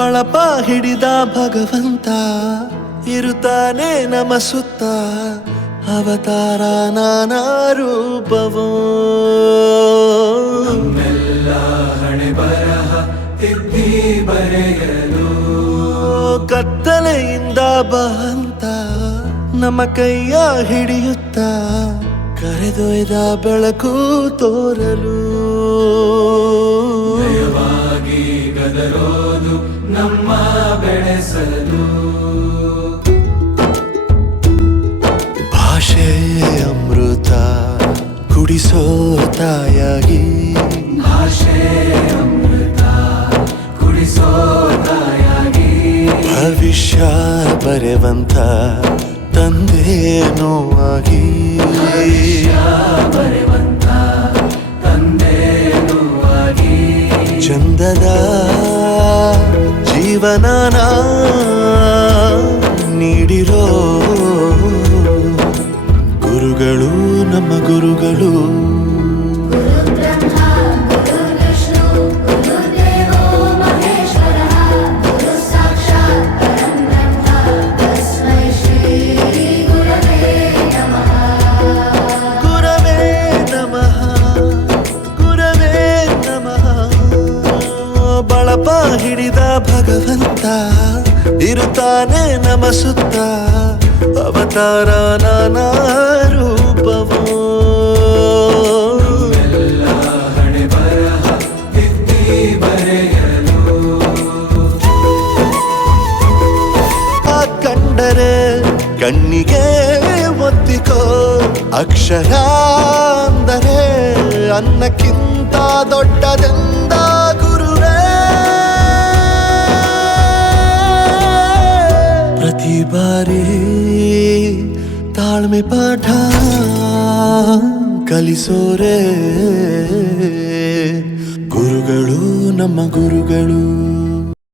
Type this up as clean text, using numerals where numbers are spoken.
ಬಳಪ ಹಿಡಿದ ಭಗವಂತ ಇರುತ್ತಾನೆ ನಮ ಸುತ್ತ ಅವತಾರ ನಾನಾ ರೂಪವೋ ನಮ್ಮೆಲ್ಲ ಹಣೆ ಬರಹ ತಿದ್ದಿ ಬರೆಯಲು ಕತ್ತಲೆಯಿಂದ ಬಂತ ನಮ್ಮ ಕೈಯ ಹಿಡಿಯುತ್ತ ಕರೆದೊಯ್ದ ಬೆಳಕು ತೋರಲು ದಯವಾಗಿ ಗದರೋದು ನಮ್ಮ ಬೆಳೆಸಲು ಭಾಷೆ ಅಮೃತ ಕುಡಿಸೋ ತಾಯಾಗಿ ಭಾಷೆ ಅಮೃತ ಕುಡಿಸೋ ತಾಯಾಗಿ ಭವಿಷ್ಯ ಬರೆವಂತ ತಂದೇನೋ ಆಗಿ ಬರೆವಂತ ತಂದೇನೂ ಆಗಿ ಚಂದದ ಜೀವನನ ನೀಡಿರೋ ಗುರುಗಳು ನಮ್ಮ ಗುರುಗಳು ಬಳಪ ಹಿಡಿದ ಭಗವಂತ ಇರುತ್ತಾನೆ ನಮ ಸುತ್ತ ಅವತಾರ ನಾನಾ ರೂಪವೋ ಎಲ್ಲ ಹಣೆ ಬರಹ ತಿದ್ದಿ ಬರೆಯಲು ಆ ಕಂಡರೆ ಕಣ್ಣಿಗೆ ಒತ್ತಿಕೋ ಅಕ್ಷರ ಅಂದರೆ ಅನ್ನಕ್ಕಿಂತ ದೊಡ್ಡದೆಂದ ಗುರುವೇ ಪ್ರತಿ ಬಾರಿ ತಾಳ್ಮೆ ಪಾಠ ಕಲಿಸೋರೆ ಗುರುಗಳು ನಮ್ಮ ಗುರುಗಳು